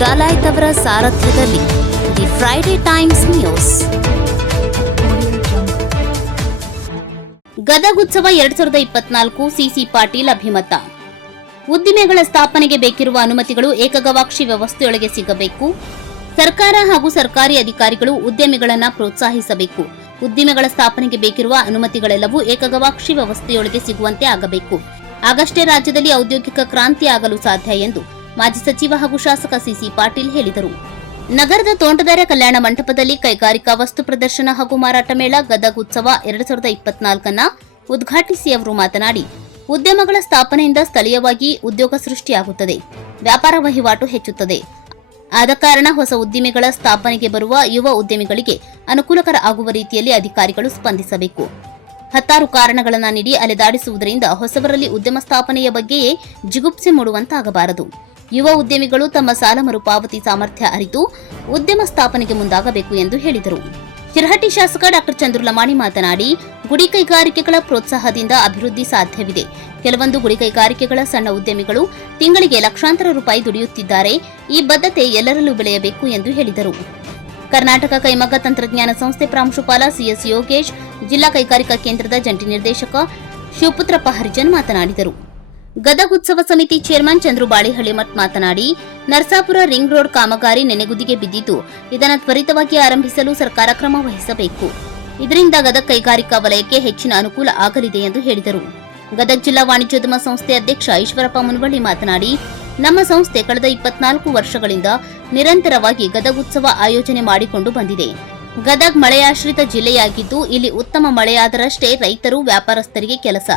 ಡಾಲಾಯ್ತ್ ಅವರ ಸಾರಥ್ಯದಲ್ಲಿ the Friday Times news. ಗದಗುತ್ಸವ ಎರಡ್ ಸಾವಿರದ ಇಪ್ಪತ್ನಾಲ್ಕು ಸಿಸಿ ಪಾಟೀಲ್ ಅಭಿಮತ. ಉದ್ದಿಮೆಗಳ ಸ್ಥಾಪನೆಗೆ ಬೇಕಿರುವ ಅನುಮತಿಗಳು ಏಕಗವಾಕ್ಷಿ ವ್ಯವಸ್ಥೆಯೊಳಗೆ ಸಿಗಬೇಕು. ಸರ್ಕಾರ ಹಾಗೂ ಸರ್ಕಾರಿ ಅಧಿಕಾರಿಗಳು ಉದ್ಯಮಿಗಳನ್ನ ಪ್ರೋತ್ಸಾಹಿಸಬೇಕು. ಉದ್ದಿಮೆಗಳ ಸ್ಥಾಪನೆಗೆ ಬೇಕಿರುವ ಅನುಮತಿಗಳೆಲ್ಲವೂ ಏಕಗವಾಕ್ಷಿ ವ್ಯವಸ್ಥೆಯೊಳಗೆ ಸಿಗುವಂತೆ ಆಗಬೇಕು. ಆಗಷ್ಟೇ ರಾಜ್ಯದಲ್ಲಿ ಔದ್ಯೋಗಿಕ ಕ್ರಾಂತಿ ಆಗಲು ಸಾಧ್ಯ ಎಂದು ಮಾಜಿ ಸಚಿವ ಹಾಗೂ ಶಾಸಕ ಸಿಸಿ ಪಾಟೀಲ್ ಹೇಳಿದರು. ನಗರದ ತೋಂಟದಾರ್ಯ ಕಲ್ಯಾಣ ಮಂಟಪದಲ್ಲಿ ಕೈಗಾರಿಕಾ ವಸ್ತು ಪ್ರದರ್ಶನ ಹಾಗೂ ಮಾರಾಟ ಮೇಳ ಗದಗ ಉತ್ಸವ ಎರಡ್ ಸಾವಿರದ ಇಪ್ಪತ್ನಾಲ್ಕನ್ನ ಉದ್ಘಾಟಿಸಿ ಅವರು ಮಾತನಾಡಿ, ಉದ್ಯಮಗಳ ಸ್ಥಾಪನೆಯಿಂದ ಸ್ಥಳೀಯವಾಗಿ ಉದ್ಯೋಗ ಸೃಷ್ಟಿಯಾಗುತ್ತದೆ, ವ್ಯಾಪಾರ ವಹಿವಾಟು ಹೆಚ್ಚುತ್ತದೆ. ಆದ ಕಾರಣ ಹೊಸ ಉದ್ದಿಮೆಗಳ ಸ್ಥಾಪನೆಗೆ ಬರುವ ಯುವ ಉದ್ಯಮಿಗಳಿಗೆ ಅನುಕೂಲಕರ ಆಗುವ ರೀತಿಯಲ್ಲಿ ಅಧಿಕಾರಿಗಳು ಸ್ಪಂದಿಸಬೇಕು. ಹತ್ತಾರು ಕಾರಣಗಳನ್ನು ನೀಡಿ ಅಲೆದಾಡಿಸುವುದರಿಂದ ಹೊಸಬರಲ್ಲಿ ಉದ್ಯಮ ಸ್ಥಾಪನೆಯ ಬಗ್ಗೆಯೇ ಜಿಗುಪ್ಸೆ ಮೂಡುವಂತಾಗಬಾರದು. ಯುವ ಉದ್ಯಮಿಗಳು ತಮ್ಮ ಸಾಲ ಮರುಪಾವತಿ ಸಾಮರ್ಥ್ಯ ಅರಿತು ಉದ್ಯಮ ಸ್ಥಾಪನೆಗೆ ಮುಂದಾಗಬೇಕು ಎಂದು ಹೇಳಿದರು. ಶಿರಹಟ್ಟಿ ಶಾಸಕ ಡಾಕ್ಟರ್ ಚಂದ್ರು ಲಮಾಣಿ ಮಾತನಾಡಿ, ಗುಡಿ ಕೈಗಾರಿಕೆಗಳ ಪ್ರೋತ್ಸಾಹದಿಂದ ಅಭಿವೃದ್ಧಿ ಸಾಧ್ಯವಿದೆ. ಕೆಲವೊಂದು ಗುಡಿ ಕೈಗಾರಿಕೆಗಳ ಸಣ್ಣ ಉದ್ಯಮಿಗಳು ತಿಂಗಳಿಗೆ ಲಕ್ಷಾಂತರ ರೂಪಾಯಿ ದುಡಿಯುತ್ತಿದ್ದಾರೆ. ಈ ಬದ್ಧತೆ ಎಲ್ಲರಲ್ಲೂ ಬೆಳೆಯಬೇಕು ಎಂದು ಹೇಳಿದರು. ಕರ್ನಾಟಕ ಕೈಮಗ್ಗ ತಂತ್ರಜ್ಞಾನ ಸಂಸ್ಥೆ ಪ್ರಾಂಶುಪಾಲ ಸಿಎಸ್ ಯೋಗೇಶ್, ಜಿಲ್ಲಾ ಕೈಗಾರಿಕಾ ಕೇಂದ್ರದ ಜಂಟಿ ನಿರ್ದೇಶಕ ಶಿವಪುತ್ರಪ್ಪ ಹರಿಜನ್ ಮಾತನಾಡಿದರು. ಗದಗ ಉತ್ಸವ ಸಮಿತಿ ಚೇರ್ಮನ್ ಚಂದ್ರು ಬಾಳಿಹಳ್ಳಿಮಠ್ ಮಾತನಾಡಿ, ನರಸಾಪುರ ರಿಂಗ್ ರೋಡ್ ಕಾಮಗಾರಿ ನೆನೆಗುದಿಗೆ ಬಿದ್ದಿದ್ದು, ಇದನ್ನು ತ್ವರಿತವಾಗಿ ಆರಂಭಿಸಲು ಸರ್ಕಾರ ಕ್ರಮ ವಹಿಸಬೇಕು. ಇದರಿಂದ ಗದಗ ಕೈಗಾರಿಕಾ ವಲಯಕ್ಕೆ ಹೆಚ್ಚಿನ ಅನುಕೂಲ ಆಗಲಿದೆ ಎಂದು ಹೇಳಿದರು. ಗದಗ ಜಿಲ್ಲಾ ವಾಣಿಜ್ಯೋದ್ಯಮ ಸಂಸ್ಥೆ ಅಧ್ಯಕ್ಷ ಈಶ್ವರಪ್ಪ ಮುನವಳ್ಳಿ ಮಾತನಾಡಿ, ನಮ್ಮ ಸಂಸ್ಥೆ ಕಳೆದ ಇಪ್ಪತ್ನಾಲ್ಕು ವರ್ಷಗಳಿಂದ ನಿರಂತರವಾಗಿ ಗದಗ ಉತ್ಸವ ಆಯೋಜನೆ ಮಾಡಿಕೊಂಡು ಬಂದಿದೆ. ಗದಗ್ ಮಳೆಯಾಶ್ರಿತ ಜಿಲ್ಲೆಯಾಗಿದ್ದು, ಇಲ್ಲಿ ಉತ್ತಮ ಮಳೆಯಾದರಷ್ಟೇ ರೈತರು, ವ್ಯಾಪಾರಸ್ಥರಿಗೆ ಕೆಲಸ.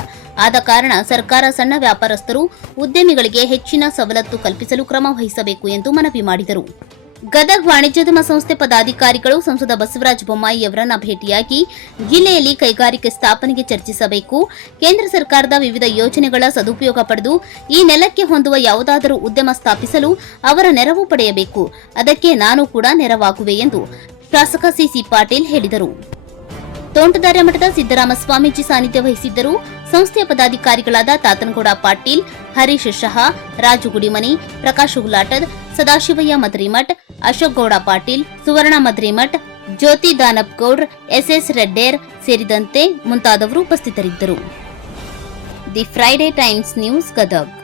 ಆದ ಕಾರಣ ಸರ್ಕಾರ ಸಣ್ಣ ವ್ಯಾಪಾರಸ್ಥರು, ಉದ್ಯಮಿಗಳಿಗೆ ಹೆಚ್ಚಿನ ಸವಲತ್ತು ಕಲ್ಪಿಸಲು ಕ್ರಮ ವಹಿಸಬೇಕು ಎಂದು ಮನವಿ ಮಾಡಿದರು. ಗದಗ್ ವಾಣಿಜ್ಯೋದ್ಯಮ ಸಂಸ್ಥೆ ಪದಾಧಿಕಾರಿಗಳು ಸಂಸದ ಬಸವರಾಜ ಬೊಮ್ಮಾಯಿ ಅವರನ್ನ ಭೇಟಿಯಾಗಿ ಜಿಲ್ಲೆಯಲ್ಲಿ ಕೈಗಾರಿಕೆ ಸ್ಥಾಪನೆಗೆ ಚರ್ಚಿಸಬೇಕು. ಕೇಂದ್ರ ಸರ್ಕಾರದ ವಿವಿಧ ಯೋಜನೆಗಳ ಸದುಪಯೋಗ ಪಡೆದು ಈ ನೆಲಕ್ಕೆ ಹೊಂದುವ ಯಾವುದಾದರೂ ಉದ್ಯಮ ಸ್ಥಾಪಿಸಲು ಅವರ ನೆರವು ಪಡೆಯಬೇಕು. ಅದಕ್ಕೆ ನಾನು ಕೂಡ ನೆರವಾಗುವೆ ಎಂದು ಶಾಸಕ ಸಿಸಿ ಪಾಟೀಲ್ ಹೇಳಿದರು. ತೋಂಟದಾರ್ಯ ಮಠದ ಸಿದ್ದರಾಮ ಸ್ವಾಮೀಜಿ ಸಾನ್ನಿಧ್ಯ ವಹಿಸಿದ್ದರು. ಸಂಸ್ಥೆಯ ಪದಾಧಿಕಾರಿಗಳಾದ ತಾತನಗೌಡ ಪಾಟೀಲ್, ಹರೀಶ್ ಶಹಾ, ರಾಜು ಗುಡಿಮನಿ, ಪ್ರಕಾಶ್ ಗುಲಾಟದ್ ಸದಾಶಿವಯ್ಯ ಮದ್ರಿಮಠ್, ಅಶೋಕ್ ಗೌಡ ಪಾಟೀಲ್, ಸುವರ್ಣ ಮದ್ರಿಮಠ್, ಜ್ಯೋತಿ ದಾನಪ್ ಗೌಡ್, ಎಸ್ಎಸ್ ರೆಡ್ಡೇರ್ ಸೇರಿದಂತೆ ಮುಂತಾದವರು ಉಪಸ್ಥಿತರಿದ್ದರು. The Friday Times news Gadag.